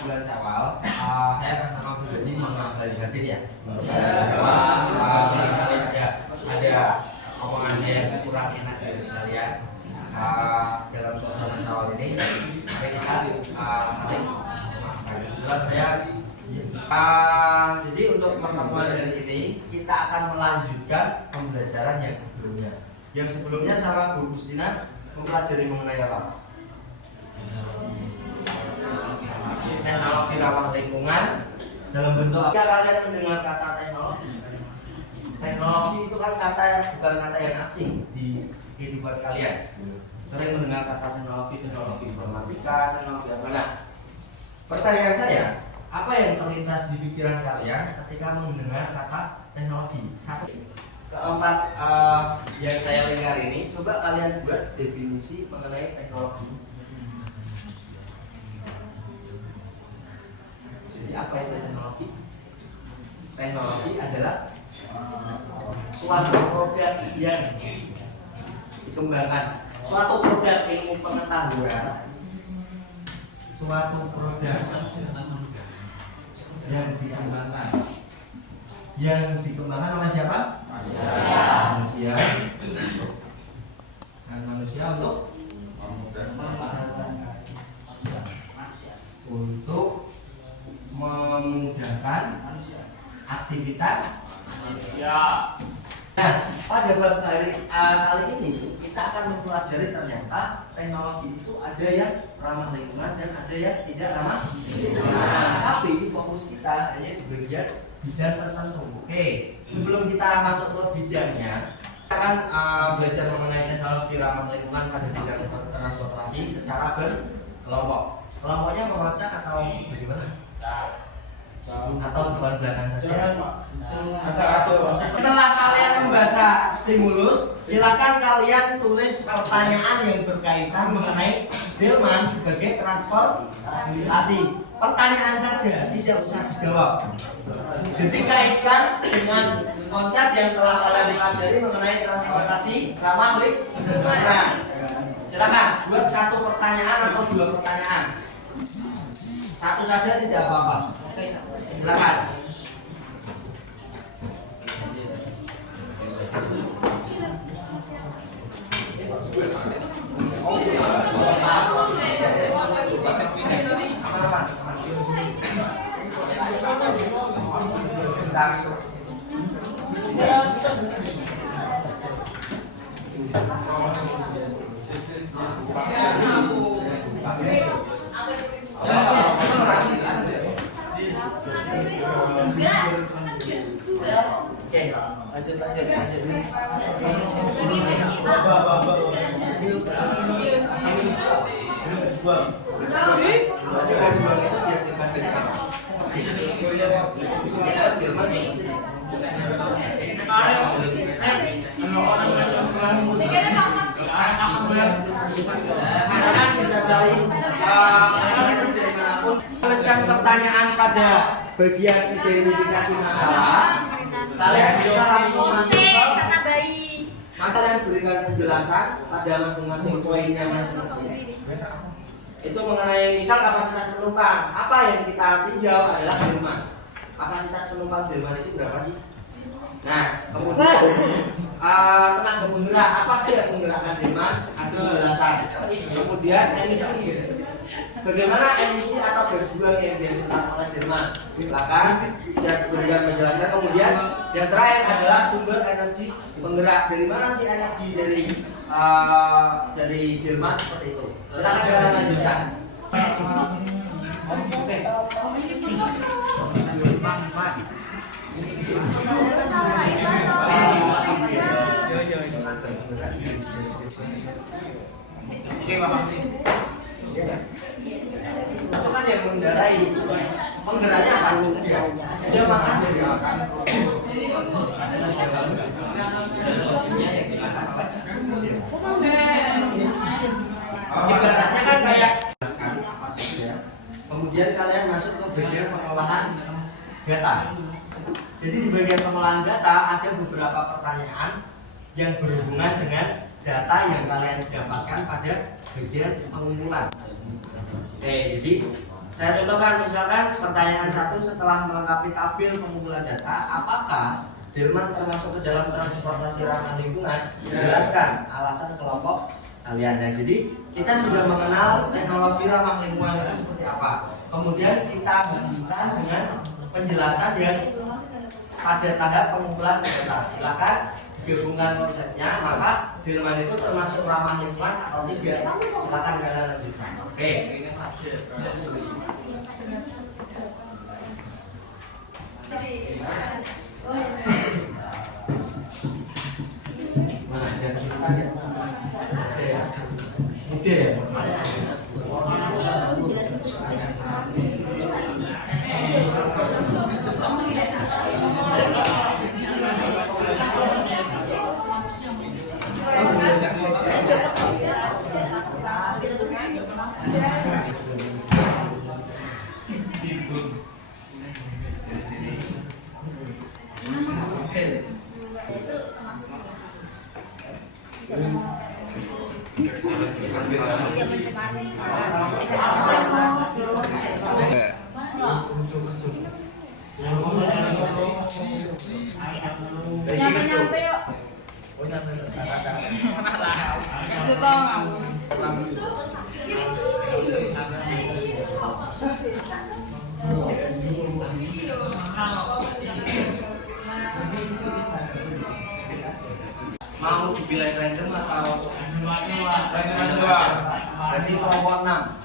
bulan Syawal, saya atas nama pribadi mengabadikan ya. Barangkali ada omongan saya yang kurang enak dari kalian dalam suasana Syawal ini. Mari kita saling memaafkan. Kebetulan saya jadi untuk pertemuan hari ini kita akan melanjutkan pembelajaran yang sebelumnya. Yang sebelumnya sama Bu Gustina mempelajari mengenai apa? Teknologi ramah lingkungan dalam bentuk apa? Kalian mendengar kata teknologi. Teknologi itu kan bukan kata yang asing di kehidupan kalian. Sering mendengar kata teknologi informatika, teknologi apa? Nah, pertanyaan saya, apa yang terlintas di pikiran kalian ketika mendengar kata teknologi? Satu, keempat yang saya lingkar ini, coba kalian buat definisi mengenai teknologi. Jadi apa itu teknologi? Teknologi adalah suatu produk yang dikembangkan, suatu produk ilmu pengetahuan, suatu produk yang dikembangkan oleh siapa? Manusia. Dan manusia untuk memudahkan aktivitas manusia. Nah, pada bab kali ini kita akan mempelajari ternyata teknologi itu ada yang ramah lingkungan dan ada yang tidak ramah lingkungan. Tapi fokus kita hanya di bagian bidang tertentu. Oke, sebelum kita masuk ke bidangnya, kita akan belajar mengenai teknologi ramah lingkungan pada bidang transportasi secara berkelompok. Kelompoknya mengacak atau bagaimana? Atau depan belakang saja. Setelah kalian membaca stimulus, silakan kalian tulis pertanyaan yang berkaitan mengenai delman sebagai transportasi. Pertanyaan saja, tidak usah dijawab. Jadi kaitkan dengan konsep yang telah kalian pelajari mengenai transportasi ramah lingkungan. Nah, silakan buat satu pertanyaan atau dua pertanyaan. Satu saja tidak apa-apa. Oke, silakan. Tuliskan pertanyaan pada bagian identifikasi masalah. Kalian bisa langsung masuk ke masalah yang berikan penjelasan pada masing-masing poinnya masing-masing. Itu mengenai misal kapasitas penumpang. Apa yang kita tinjau adalah delman. Kapasitas penumpang delman itu berapa sih? Nah, kemudian tenaga penggerak, apa sih yang menggerakkan delman? Hasil penjelasan. Kemudian emisi. Bagaimana emisi atau gas buang yang dihasilkan oleh delman? Silakan kita berikan penjelasan. Kemudian yang terakhir adalah sumber energi penggerak. Dari mana sih energi dari delman seperti itu? Silakan kita lanjutkan. Oke, makasih. Itu kan yang mengendarai. Penggeraknya apa? Dia makan dari makan. Ibaratnya kan kayak apa saja. Kemudian kalian masuk ke bagian pengolahan data. Jadi di bagian pengolahan data ada beberapa pertanyaan yang berhubungan dengan data yang kalian dapatkan pada bagian pengumpulan. Oke, jadi Saya contohkan, misalkan pertanyaan 1, setelah melengkapi tabel pengumpulan data, apakah delman termasuk ke dalam transportasi ramah lingkungan? Jelaskan alasan kelompok kalian. Nah, jadi kita sudah mengenal teknologi ramah lingkungan itu seperti apa. Kemudian kita gabungkan dengan penjelasan yang pada tahap pengumpulan data. Silakan gabungkan konsepnya, maka delman itu termasuk ramah lingkungan atau tidak. Silakan kalian lanjutkan. Oke. Mana ada kesulitan ya? Ada ya? Mudah ya? Nyampe yuk. Mau dibilang random atau berarti kelompok 6.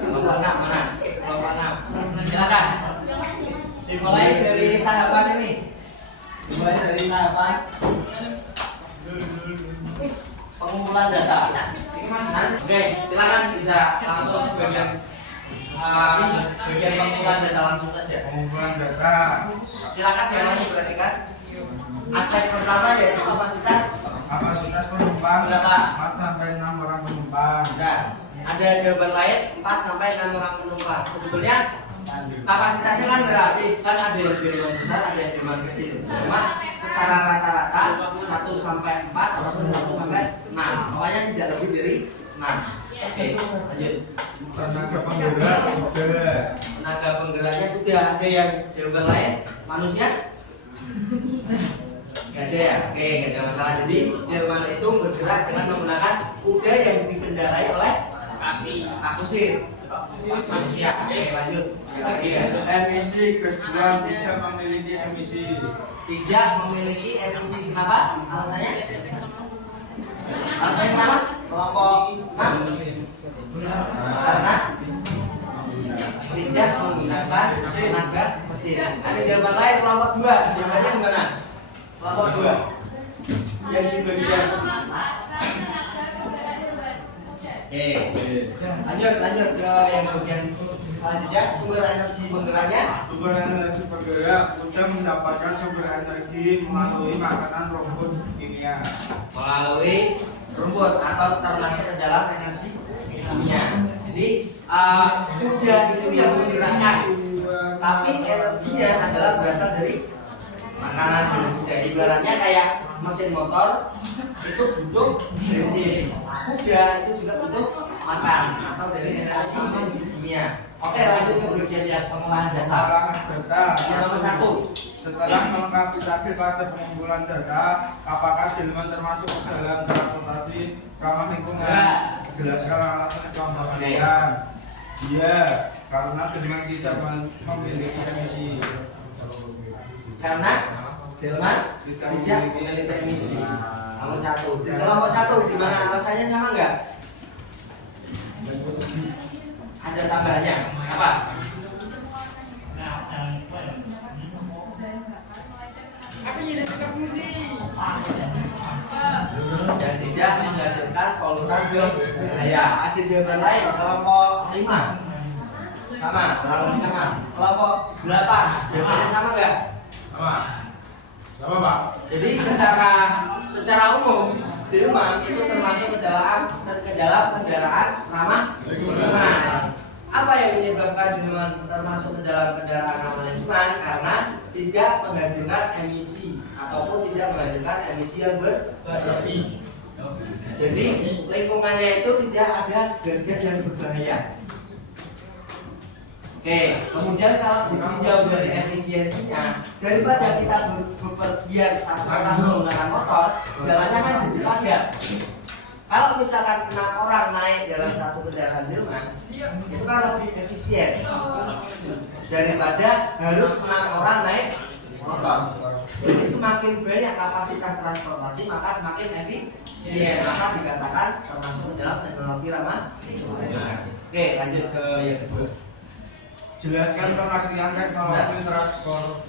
Kelompok 6 mana? Kelompok 6. Silakan. Dimulai dari tahapan ini. Dimulai dari tahapan pengumpulan data. Oke, silakan bisa langsung bagian pengumpulan data langsung saja. Pengumpulan data. Silakan jangan diperhatikan. Aspek pertama yaitu kapasitas Penumpang berapa? 4 sampai 6 orang penumpang. Nah, ada jawaban lain 4 sampai 6 orang penumpang. Sebetulnya kapasitasnya kan berarti kan ada yang delman besar, ada yang delman kecil. Cuma secara rata-rata 1 sampai 4 ataupun 1 sampai 6. Pokoknya tidak lebih dari 6. Oke, lanjut. Tenaga penggerak kuda. Tenaga penggeraknya kuda. Ada yang jawaban lain? Manusia? Gak ada ya? Oke, gak ada masalah. Jadi delman itu bergerak dengan menggunakan kuda yang dikendarai oleh kusir. Manusia. Oke, lanjut. Emisi keseluruhan tidak memiliki emisi. Tidak memiliki emisi. Kenapa? Alasannya? Alasannya kenapa? Kelompok 6. Karena tidak menggunakan tenaga mesin. Ada jawaban lain kelompok 2. Jawabannya gimana? Kelompok 2 yang di bagian. Oke, lanjut ke yang bagian selanjutnya. Sumber energi penggeraknya. Sumber energi penggerak kuda mendapatkan sumber energi melalui makanan rumput kimia. Melalui rumput atau termasuk ke dalam energi kimia. Jadi kuda itu yang menggerakkan, tapi energinya adalah berasal dari makanan kuda. Ibaratnya kayak mesin motor itu butuh bensin, kuda itu juga butuh makan atau dari energi kimia. Oke, lanjut ke bagian yang pengolahan data. Pengolahan data. Yang nomor 1. Setelah melengkapi tabel pada pengumpulan data, apakah delman termasuk ke dalam transportasi ramah lingkungan? Jelaskan alasan kelompok kalian. Iya, karena delman tidak memiliki emisi. Karena delman tidak memiliki emisi. Nomor 1. Kelompok 1 gimana? Alasannya sama enggak? Ada tambahannya. Apa? Dan tidak menghasilkan polutan berbahaya. Ada jawaban lain. Kelompok 5 sama, kurang sama. Kelompok 8 jawabannya sama enggak? Sama. Sama, Pak. Jadi secara umum delman itu termasuk ke dalam kendaraan ramah lingkungan. Apa yang menyebabkan delman termasuk ke dalam kendaraan ramah lingkungan? Karena tidak menghasilkan emisi ataupun tidak menghasilkan emisi yang berlebih. Jadi lingkungannya itu tidak ada gas-gas yang berbahaya. Oke, kemudian kalau ditinjau dari efisiensinya, daripada kita bepergian satu orang menggunakan motor, jalannya kan jadi padat. Kalau misalkan 6 orang naik dalam satu kendaraan Hilman, itu kan lebih efisien daripada harus 6 orang naik motor. Jadi semakin banyak kapasitas transportasi maka semakin efisien, maka dikatakan termasuk dalam teknologi ramah lingkungan. Oke, lanjut ke yang kedua. Jelaskan pengertian teknologi transport.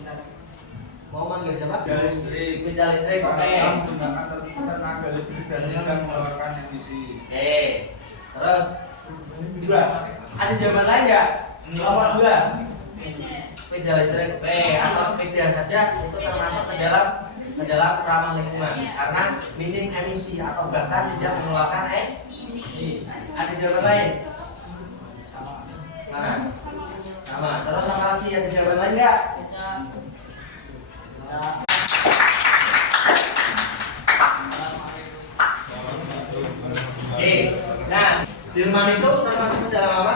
Mau manggil siapa? Sepeda listrik. Sepeda listrik, oke. Menggunakan tenaga listrik dan tidak mengeluarkan emisi. Oke. Terus dua. Ada zaman lain nggak? Nomor 2. Sepeda listrik, oke. Atau sepeda saja itu termasuk ke dalam ramah lingkungan karena minim emisi atau bahkan tidak mengeluarkan emisi. Ada zaman lain? Mana? Sama. Terus apa lagi? Ada zaman lain nggak? Oke, nah, Hilman itu termasuk ke dalam apa?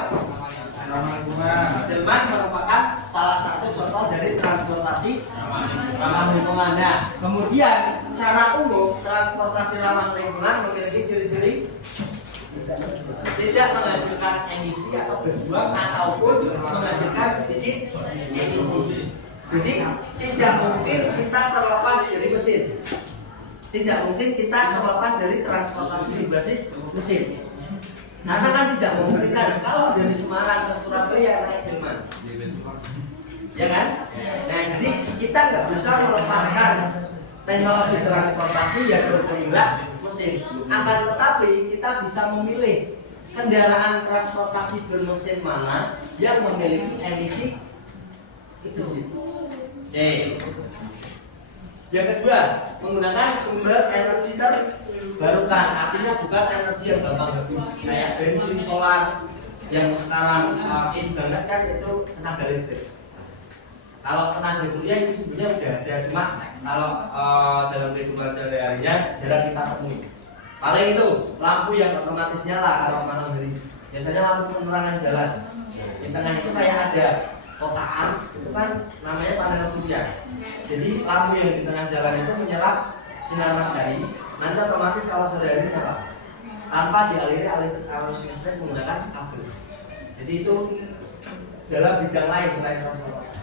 Ramah lingkungan. Hilman merupakan salah satu contoh dari transportasi ramah lingkungan. Nah, kemudian secara umum transportasi ramah lingkungan memiliki ciri-ciri tidak menghasilkan emisi atau gas buang ataupun menghasilkan sedikit emisi. Jadi tidak mungkin kita terlepas dari mesin. Tidak mungkin kita terlepas dari transportasi berbasis mesin. Karena kan tidak memungkinkan kalau dari Semarang ke Surabaya naik Hilman. Ya kan? Nah, jadi kita nggak bisa melepaskan teknologi transportasi yang bergerak mesin. Akan tetapi kita bisa memilih kendaraan transportasi bermesin mana yang memiliki emisi sedikit. Oke. Yang kedua, menggunakan sumber energi terbarukan. Artinya bukan energi yang gampang habis kayak bensin, solar yang sekarang in banget kan itu tenaga listrik. Kalau tenaga surya itu sebenarnya udah ada, cuma kalau dalam kehidupan sehari-harinya jarang kita temui. Paling itu lampu yang otomatis nyala kalau malam hari. Biasanya lampu penerangan jalan. Di tengah itu kayak ada kotaan, itu kan namanya panel surya. Jadi lampu yang di tengah jalan itu menyerap sinar matahari, nanti otomatis kalau sore hari nyala tanpa dialiri arus listrik menggunakan kabel. Jadi itu dalam bidang lain selain transportasi.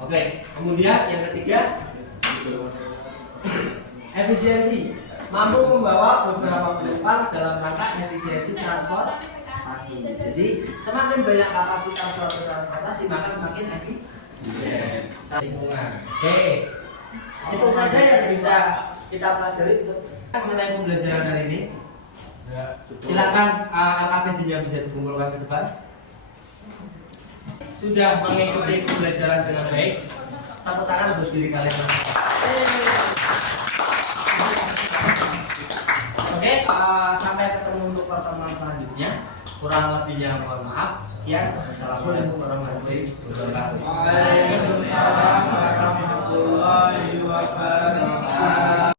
Oke, kemudian yang ketiga efisiensi, mampu membawa beberapa penumpang dalam rangka efisiensi transportasi. Jadi semakin banyak kapasitas suatu transportasi maka semakin efisien lingkungan. Oke, itu saja yang bisa kita pelajari untuk mengenai pembelajaran hari ini. Silakan LKPD-nya bisa dikumpulkan ke depan. Sudah mengikuti pembelajaran dengan baik, tepuk tangan buat diri kalian. Oke, sampai ketemu untuk pertemuan selanjutnya. Kurang lebihnya mohon maaf. Sekian. Assalamualaikum warahmatullahi wabarakatuh. Waalaikumsalam warahmatullahi wabarakatuh.